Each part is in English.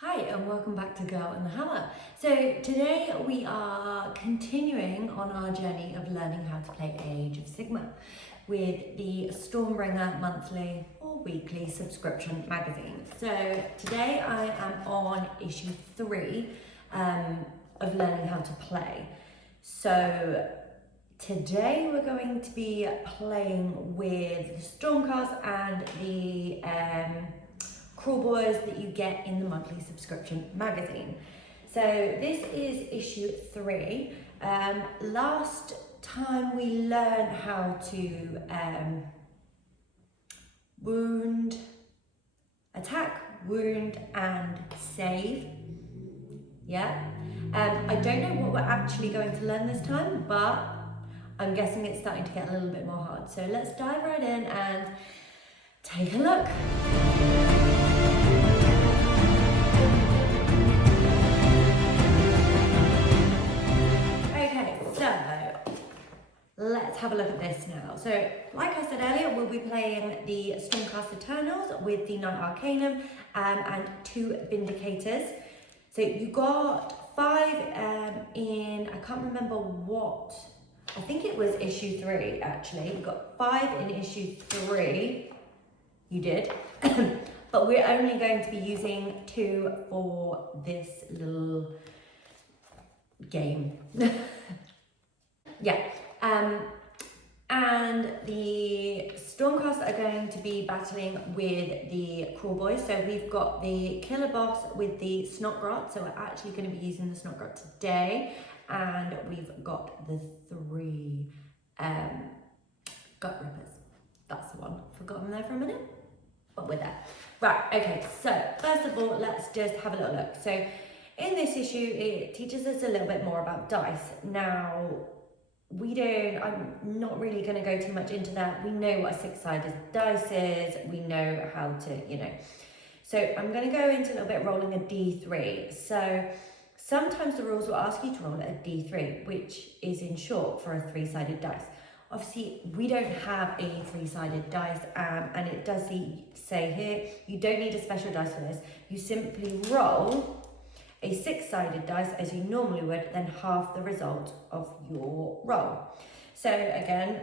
Hi and welcome back to Girl and the Hammer. So today we are continuing on our journey of learning how to play Age of Sigmar with the Stormbringer monthly or weekly subscription magazine. So today I am on issue 3 of learning how to play. So today we're going to be playing with Stormcast and the Crawl Boys that you get in the monthly subscription magazine. So this is issue 3. Last time we learned how to attack, wound and save. Yeah. I don't know what we're actually going to learn this time, but I'm guessing it's starting to get a little bit more hard. So let's dive right in and take a look. Let's have a look at this now. So, like I said earlier, we'll be playing the Stormcast Eternals with the Knight Arcanum and 2 Vindicators. So you got 5 in, I can't remember what, I think it was issue 3 actually. You got 5 in issue 3, you did. But we're only going to be using 2 for this little game. Yeah. And the Stormcast are going to be battling with the Crawl Boys. So we've got the Killer Boss with the Snotgrot. So we're actually going to be using the Snotgrot today. And we've got the 3 Gut Rippers. That's the one. Forgot them there for a minute, but we're there. Right, okay, so first of all, let's just have a little look. So in this issue, it teaches us a little bit more about dice. Now, I'm not really going to go too much into that. We know what a 6-sided dice is. We know how to, So I'm going to go into a little bit rolling a D3. So sometimes the rules will ask you to roll a D3, which is in short for a 3-sided dice. Obviously, we don't have a 3-sided dice, and it does say here, you don't need a special dice for this. You simply roll a 6-sided dice as you normally would, then half the result of your roll. So again,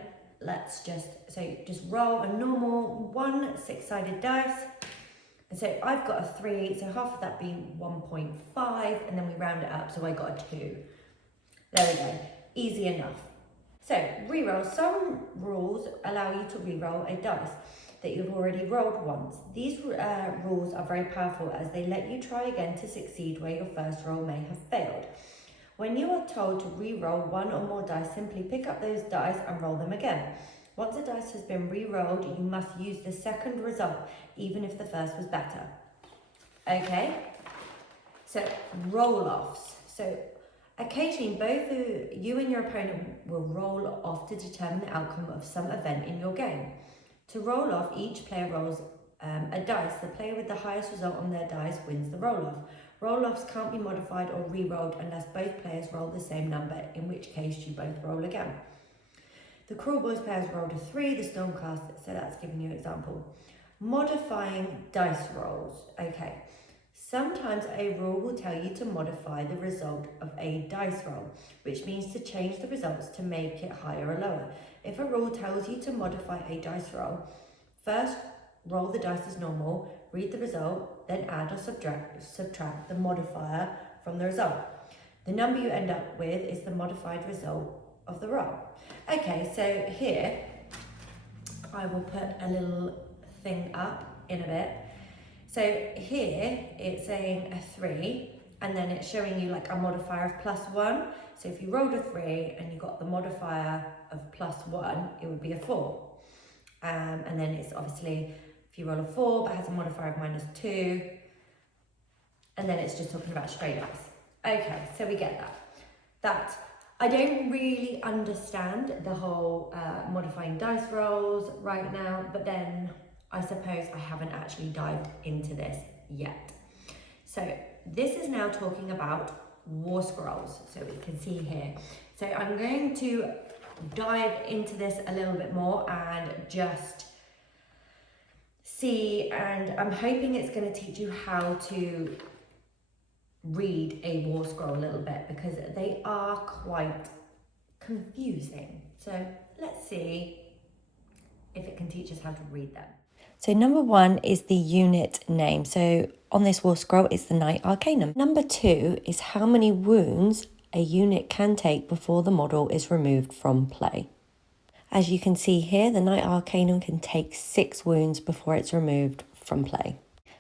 just roll a normal 1 6-sided dice. And so I've got a 3, so half of that being 1.5, and then we round it up, so I got a 2. There we go, easy enough. So reroll, some rules allow you to reroll a dice that you've already rolled once. These rules are very powerful as they let you try again to succeed where your first roll may have failed. When you are told to re-roll 1 or more dice, simply pick up those dice and roll them again. Once a dice has been re-rolled, you must use the second result, even if the first was better. Okay? So, roll-offs. So, occasionally both you and your opponent will roll off to determine the outcome of some event in your game. To roll off, each player rolls a dice. The player with the highest result on their dice wins the roll-off. Roll-offs can't be modified or re-rolled unless both players roll the same number, in which case you both roll again. The Crawl Boys players rolled a 3, the Stormcast, so that's giving you an example. Modifying dice rolls. Okay, sometimes a rule will tell you to modify the result of a dice roll, which means to change the results to make it higher or lower. If a rule tells you to modify a dice roll, first roll the dice as normal, read the result, then add or subtract the modifier from the result. The number you end up with is the modified result of the roll. Okay, so here I will put a little thing up in a bit. So here it's saying a 3, and then it's showing you like a modifier of +1. So if you rolled a 3 and you got the modifier of +1, it would be a 4. And then it's obviously, if you roll a 4 but has a modifier of -2, and then it's just talking about straight dice. Okay, so we get that. I don't really understand the whole modifying dice rolls right now, but then I suppose I haven't actually dived into this yet. So this is now talking about war scrolls, so we can see here. So I'm going to dive into this a little bit more and just see, and I'm hoping it's going to teach you how to read a war scroll a little bit because they are quite confusing. So let's see if it can teach us how to read them. So number 1 is the unit name. So on this war scroll, it's the Knight Arcanum. Number 2 is how many wounds a unit can take before the model is removed from play. As you can see here, the Knight Arcanum can take 6 wounds before it's removed from play.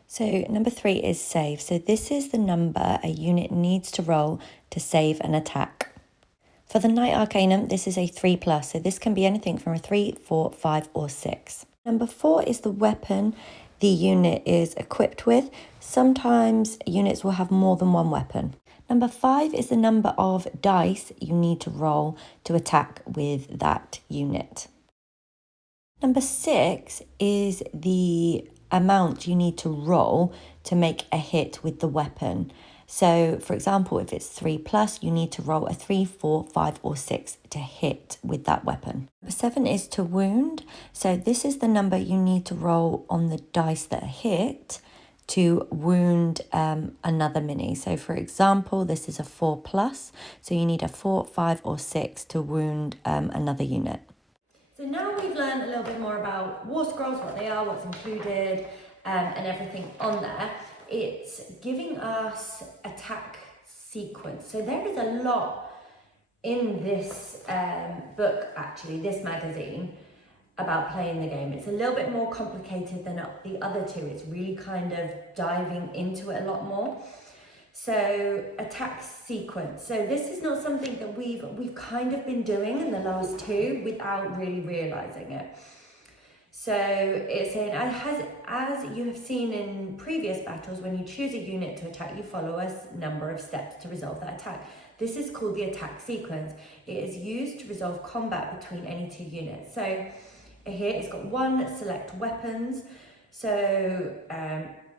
So number 3 is save. So this is the number a unit needs to roll to save an attack. For the Knight Arcanum, this is a 3+, so this can be anything from a 3, 4, 5 or 6. Number 4 is the weapon the unit is equipped with. Sometimes units will have more than one weapon. Number 5 is the number of dice you need to roll to attack with that unit. Number 6 is the amount you need to roll to make a hit with the weapon. So, for example, if it's 3+, you need to roll a 3, 4, 5 or 6 to hit with that weapon. Number 7 is to wound. So this is the number you need to roll on the dice that hit to wound another mini. So, for example, this is a 4+, so you need a 4, 5 or 6 to wound another unit. So now we've learned a little bit more about war scrolls, what they are, what's included, and everything on there. It's giving us attack sequence. So there is a lot in this book, actually, this magazine, about playing the game. It's a little bit more complicated than the other two. It's really kind of diving into it a lot more. So attack sequence. So this is not something that we've kind of been doing in the last two without really realizing it. So it's saying, as you have seen in previous battles, when you choose a unit to attack, you follow a number of steps to resolve that attack. This is called the attack sequence. It is used to resolve combat between any two units. So here it's got 1, select weapons. So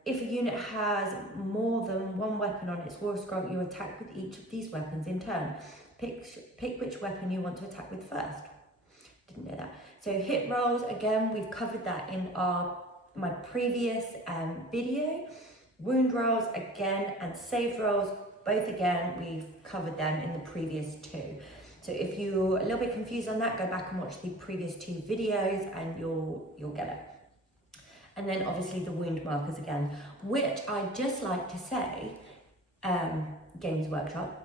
if a unit has more than one weapon on its war scroll, you attack with each of these weapons in turn. Pick which weapon you want to attack with first. Didn't know that. So hit rolls, again, we've covered that in my previous video. Wound rolls, again, and save rolls, both again, we've covered them in the previous two. So if you're a little bit confused on that, go back and watch the previous 2 videos and you'll get it. And then obviously the wound markers again, which I'd just like to say, Games Workshop,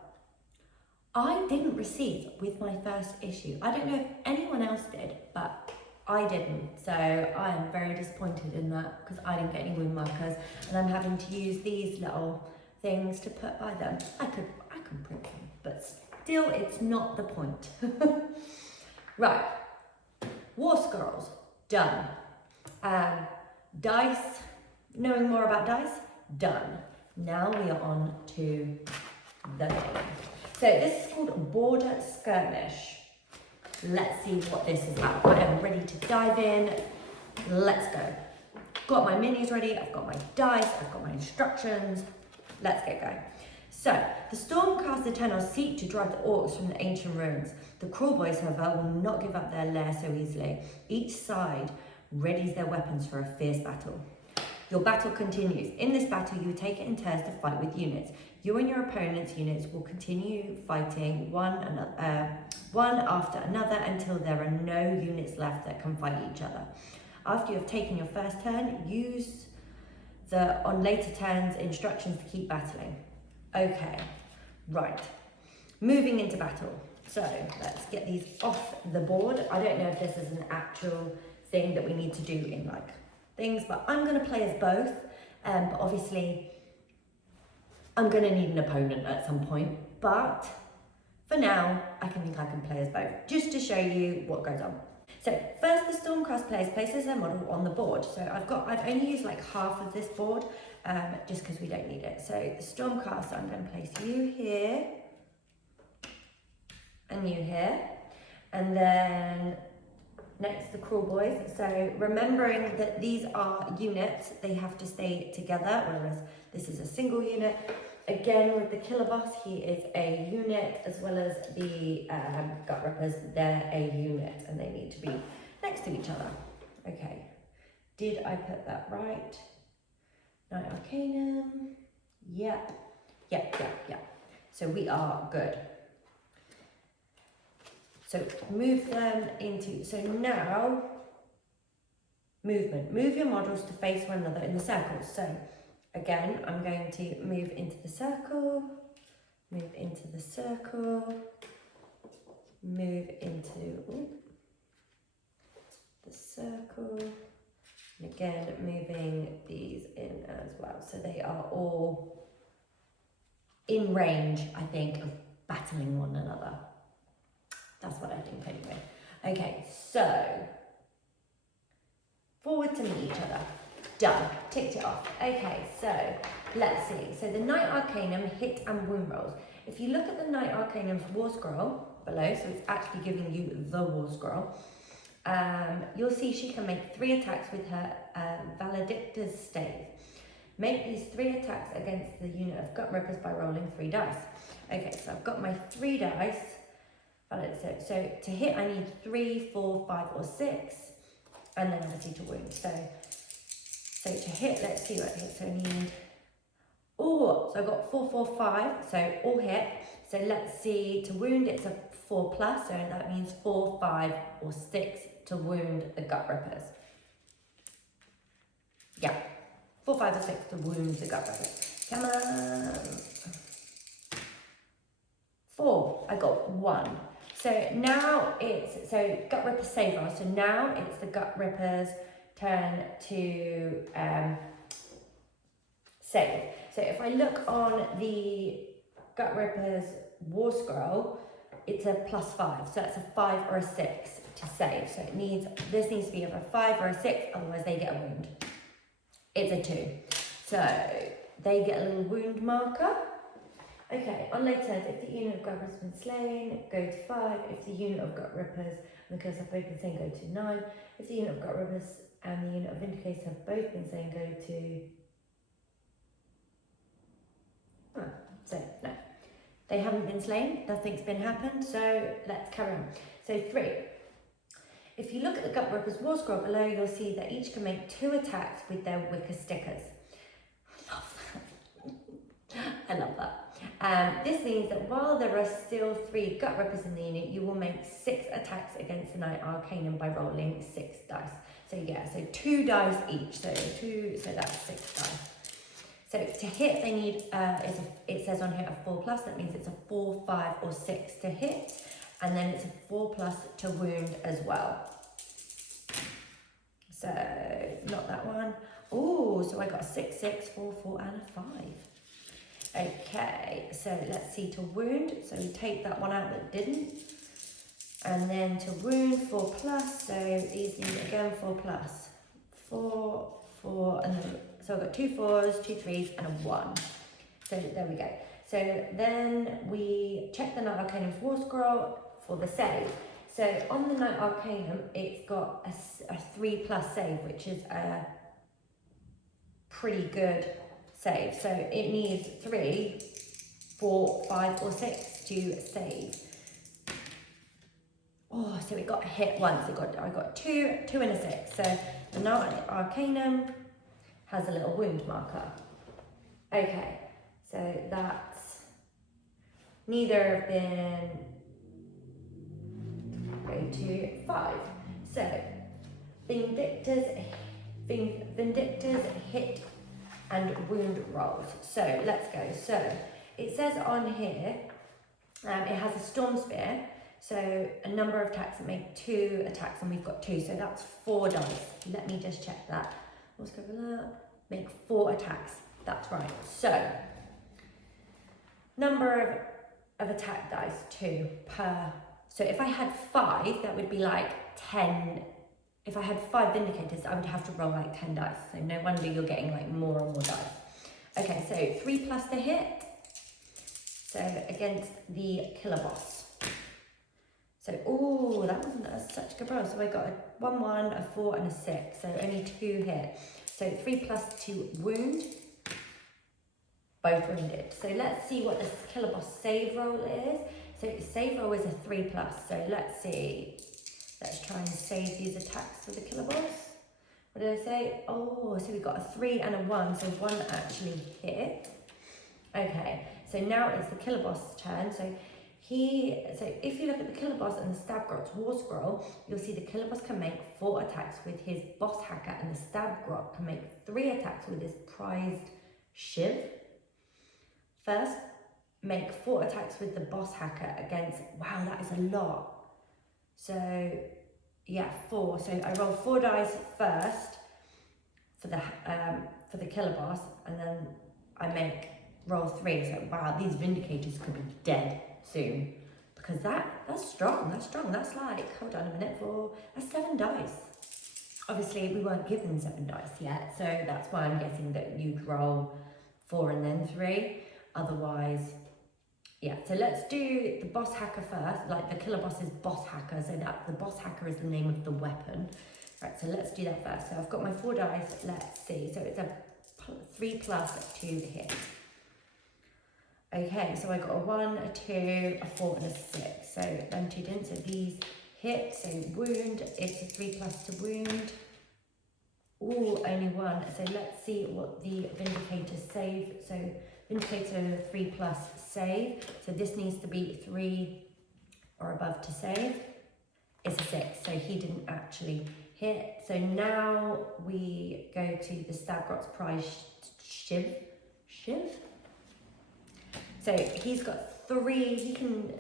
I didn't receive with my first issue. I don't know if anyone else did, but I didn't. So I am very disappointed in that because I didn't get any wound markers and I'm having to use these little things to put by them. I can print them, but still it's not the point. Right, war scrolls, done. Dice, knowing more about dice, done. Now we are on to the game. So this is called Border Skirmish. Let's see what this is about. I am ready to dive in. Let's go. Got my minis ready, I've got my dice, I've got my instructions. Let's get going. So, the Stormcaster Tenors seek to drive the orcs from the ancient ruins. The Crawl Boys, however, will not give up their lair so easily. Each side readies their weapons for a fierce battle. Your battle continues. In this battle, you take it in turns to fight with units. You and your opponent's units will continue fighting one after another until there are no units left that can fight each other. After you have taken your first turn, use on later turns instructions to keep battling. Okay, right. Moving into battle. So let's get these off the board. I don't know if this is an actual thing that we need to do in like things, but I'm going to play as both. But obviously, I'm going to need an opponent at some point. But for now, I think I can play as both, just to show you what goes on. So first, the Stormcast players places their model on the board. So I've only used like half of this board, just because we don't need it. So the Stormcast, I'm going to place you here, and you here, and then next the Crawl Boys. So remembering that these are units, they have to stay together, whereas this is a single unit. Again, with the Killer Boss, he is a unit, as well as the Gut Rippers, they're a unit, and they need to be next to each other. Okay, did I put that right? Knight Arcanum, yep. Yeah. So we are good. So move them into, so now, movement. Move your models to face one another in the circles. So again, I'm going to move into the circle, move into the circle, move into the circle, and again, moving these in as well. So they are all in range, I think, of battling one another. That's what I think anyway. Okay, so forward to meet each other. Done. Ticked it off. Okay, so let's see. So the Knight Arcanum hit and wound rolls. If you look at the Knight Arcanum's War Scroll below, so it's actually giving you the War Scroll, you'll see she can make 3 attacks with her Valedictor's Stave. Make these 3 attacks against the unit of Gut Rippers by rolling 3 dice. Okay, so I've got my 3 dice. So to hit, I need 3, 4, 5, or 6, and then obviously to wound. So to hit, let's see what hits. So I need, so I've got 4, 4, 5, so all hit. So let's see, to wound, it's a 4+, so that means 4, 5, or 6 to wound the Gut Rippers. Yeah, 4, 5, or 6 to wound the Gut Rippers. Come on. 4, I got 1. So now it's, Gut Ripper save roll. So now it's the Gut Ripper's turn to save. So if I look on the Gut Ripper's War Scroll, it's a +5. So that's a 5 or a 6 to save. So this needs to be either a 5 or a 6, otherwise they get a wound. It's a 2. So they get a little wound marker. Okay, on late turns, if the unit of Gut Rippers has been slain, go to 5. If the unit of Gut Rippers and the Curse have both been slain, go to 9. If the unit of Gut Rippers and the unit of Vindicators have both been slain, go to... So, no. They haven't been slain, nothing's been happened, so let's carry on. So 3. If you look at the Gut Rippers War Scroll below, you'll see that each can make 2 attacks with their Wicker stickers. I love that. This means that while there are still 3 Gut Rippers in the unit, you will make 6 attacks against the Knight Arcanum by rolling 6 dice. So yeah, so 2 dice each. So that's 6 dice. So to hit, they need, it says on here a 4+, that means it's a 4, 5, or 6 to hit, and then it's a 4+ to wound as well. So not that one. Oh, so I got a 6, 6, 4, 4, and a 5. Okay, so let's see, to wound, so we take that one out that didn't, and then to wound 4+, so these need again 4+, 4, 4, and then, so I've got 2 4s, 2 3s, and a 1, so there we go. So then we check the Knight Arcanum's War Scroll for the save. So on the Knight Arcanum, it's got a 3+ save, which is a pretty good save. So it needs 3, 4, 5, or 6 to save. Oh, so it got hit once. I got 2, 2, and a 6. So the Knight Arcanum has a little wound marker. Okay, so that's neither have been. Go to 5. So Vindictors hit and wound rolls. So let's go. So it says on here, it has a Storm Spear, so a number of attacks that make 2 attacks, and we've got 2, so that's 4 dice. Let me just check that. What's going on that? Make 4 attacks. That's right. So number of attack dice, 2 per. So if I had 5, that would be like 10. If I had 5 Vindicators, I would have to roll like 10 dice. So no wonder you're getting like more and more dice. Okay, so 3+ to hit. So against the Killer Boss. So, oh, that wasn't such a good roll. So I got a 1, 1, a 4, and a 6. So only 2 hit. So 3+ to wound. Both wounded. So let's see what this Killer Boss save roll is. So save roll is a 3+. So let's see. Let's try and save these attacks for the Killer Boss. What did I say? Oh, so we got a 3 and a 1. So 1 actually hit. Okay, so now it's the killer boss's turn. So if you look at the killer boss and the stab grot's war scroll, you'll see the killer boss can make 4 attacks with his boss hacker, and the stab grot can make 3 attacks with his prized shiv. First, make 4 attacks with the boss hacker against, wow, that is a lot. So yeah, 4. So I roll 4 dice first for the killer boss, and then I roll 3. So wow, these vindicators could be dead soon, because that's strong. That's like, hold on a minute, that's 7 dice. Obviously we weren't given 7 dice yet, so that's why I'm guessing that you'd roll 4 and then 3. Otherwise, yeah. So let's do the boss hacker first, like the killer boss's boss hacker. So that the boss hacker is the name of the weapon. Right, so let's do that first. So I've got my 4 dice. Let's see. So it's a 3 plus to the hit. Okay, so I got a 1, a 2, a 4, and a 6. So them 2 didn't. So these hit. So wound. It's a 3 plus to wound. Ooh, only 1. So let's see what the Vindicator save. So Vindicator 3 plus save. So this needs to be 3 or above to save. It's a 6. So he didn't actually hit. So now we go to the stab grot's prize shiv. So he's got 3, he can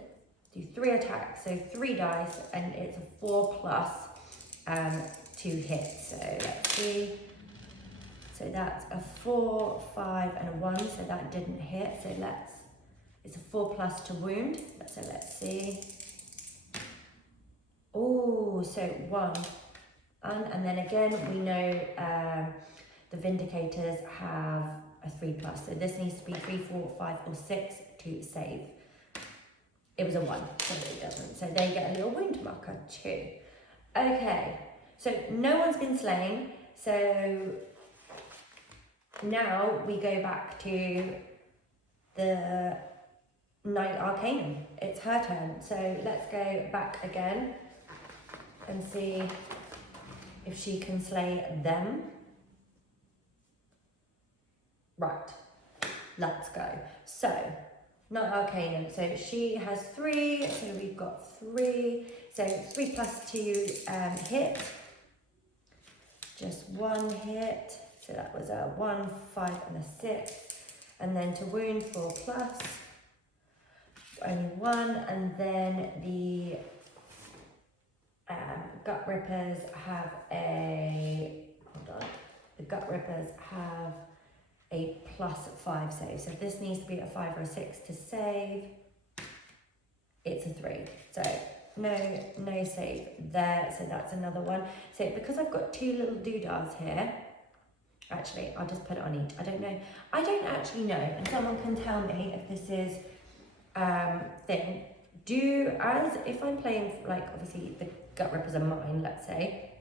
do 3 attacks, so 3 dice, and it's a 4 plus to hit. So let's see. So that's a 4, 5, and a 1, so that didn't hit. So it's a 4 plus to wound. So let's see. Oh, so 1. And then again, we know the Vindicators have a 3 plus. So this needs to be 3, 4, 5, or 6 to save. It was a 1, so it doesn't. So they get a little wound marker too. Okay, so no one's been slain. So now we go back to the Knight Arcanum. It's her turn. So let's go back again and see if she can slay them. Right, let's go. So, Knight Arcanum. So she has 3. So we've got 3. So 3 plus to hit. Just 1 hit. So that was a 1, 5, and a 6. And then to wound 4 plus. Only 1. And then the Gut Rippers have a, hold on. The Gut Rippers have a +5 save. So if this needs to be a 5 or a 6 to save, it's a 3. So no save there. So that's another one. So because I've got 2 little doodads here, actually, I'll just put it on each. I don't know. I don't actually know. And someone can tell me if this is thing. If I'm playing, like, obviously the Gut Rippers are mine, let's say,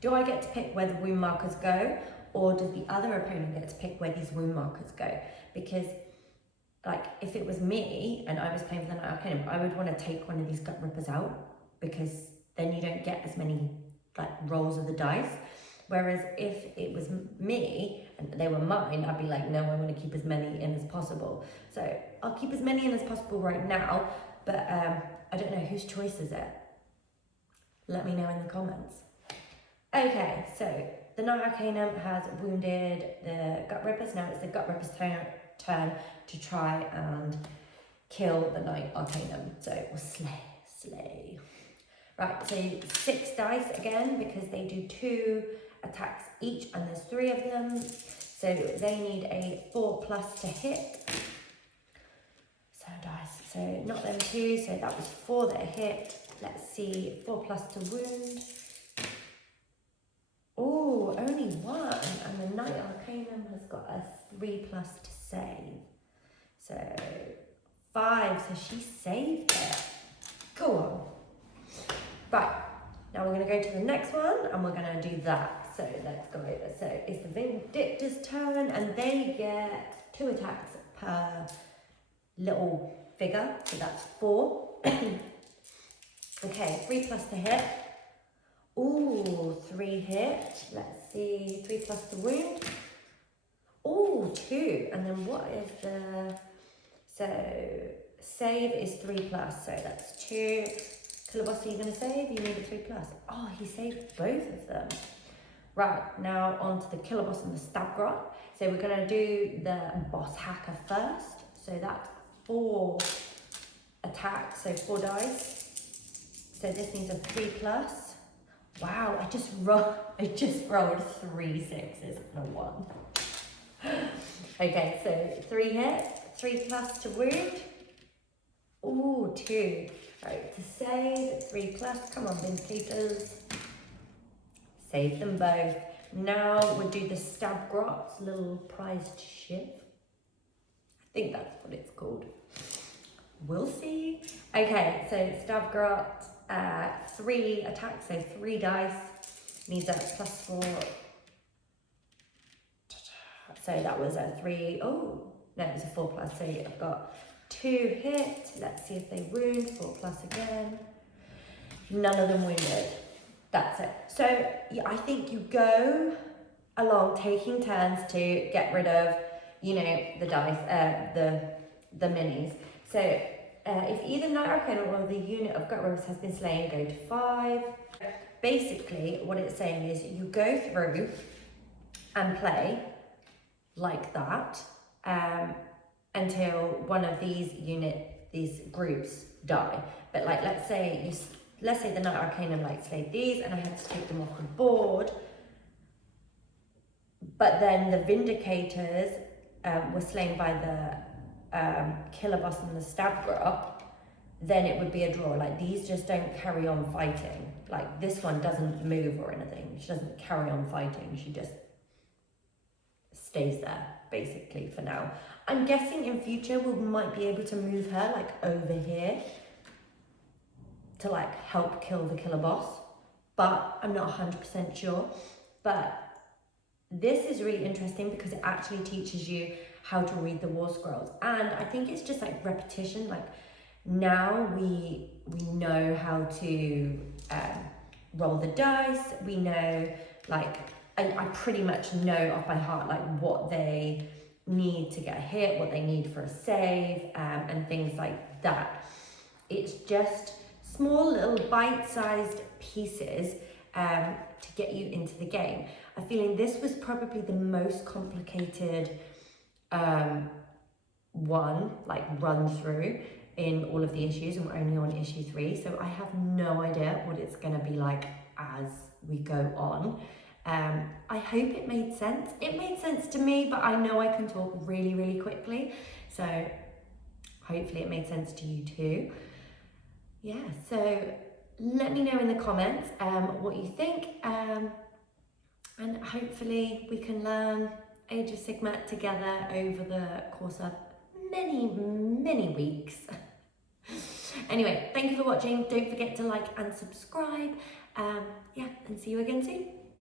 do I get to pick where the wound markers go? Or does the other opponent get to pick where these wound markers go? Because, like, if it was me and I was playing for the Knight Arcanum, I would want to take one of these Gut Rippers out, because then you don't get as many, like, rolls of the dice. Whereas if it was me and they were mine, I'd be like, no, I want to keep as many in as possible. So I'll keep as many in as possible right now, but I don't know whose choice is it. Let me know in the comments. Okay, so the Knight Arcanum has wounded the Gut Rippers. Now it's the Gut Rippers' turn to try and kill the Knight Arcanum. So it will slay. Right, so 6 dice again, because they do 2 attacks each, and there's 3 of them. So they need a 4 plus to hit. So dice. So not them 2. So that was 4 that hit. Let's see, 4 plus to wound. Oh, only 1, and the Knight Arcanum has got a 3 plus to save. So 5, so she saved it. Go on. Right, now we're going to go to the next one, and we're going to do that. So let's go over. So it's the Vindictor's turn, and they get 2 attacks per little figure, so that's 4. Okay, 3 plus to hit. Ooh, 3 hit. Let's see, 3 plus the wound. Ooh, 2. And then what is the... So save is 3+, so that's 2. Kiloboss, are you going to save? You need a 3+. Oh, he saved both of them. Right, now on to the Kiloboss and the Stabgrot. So we're going to do the boss hacker first. So that's 4 attacks, so 4 dice. So this needs a 3+. Wow, I just rolled 3 6s and a 1. Okay, so 3 hit, 3+ to wound. Ooh, 2. Right, to save, 3+. Come on, Vindicator's. Save them both. Now we'll do the Stabgrot's little prized shiv. I think that's what it's called. We'll see. Okay, so Stabgrot, 3 attacks, so 3 dice. Needs a +4. So that was a 3. Oh, no, it was a 4+. So I've got 2 hit. Let's see if they wound. 4+ again. None of them wounded. That's it. So yeah, I think you go along taking turns to get rid of, you know, the dice, the minis. So if either Knight Arcana or the unit of Gut Rogues has been slain, go to 5. Basically, what it's saying is you go through and play like that until one of these groups die. But like, let's say the Knight Arcana like slayed these and I had to take them off the board, but then the Vindicators were slain by the Kiloboss and the Stabgrot, then it would be a draw. Like, these just don't carry on fighting. Like, this one doesn't move or anything. She doesn't carry on fighting. She just stays there, basically, for now. I'm guessing in future we might be able to move her, like, over here to, like, help kill the Kiloboss. But I'm not 100% sure. But this is really interesting because it actually teaches you how to read the war scrolls. And I think it's just, like, repetition. Like, now we know how to roll the dice. We know, like, I pretty much know off by heart, like, what they need to get a hit, what they need for a save, and things like that. It's just small little bite-sized pieces to get you into the game. I'm feeling this was probably the most complicated one, like, run through in all of the issues, and we're only on issue 3, so I have no idea what it's going to be like as we go on. I hope it made sense. It made sense to me, but I know I can talk really, really quickly, so hopefully it made sense to you too. Yeah, so let me know in the comments what you think, and hopefully we can learn Age of Sigmar together over the course of many weeks. Anyway, thank you for watching. Don't forget to like and subscribe. Yeah, and see you again soon.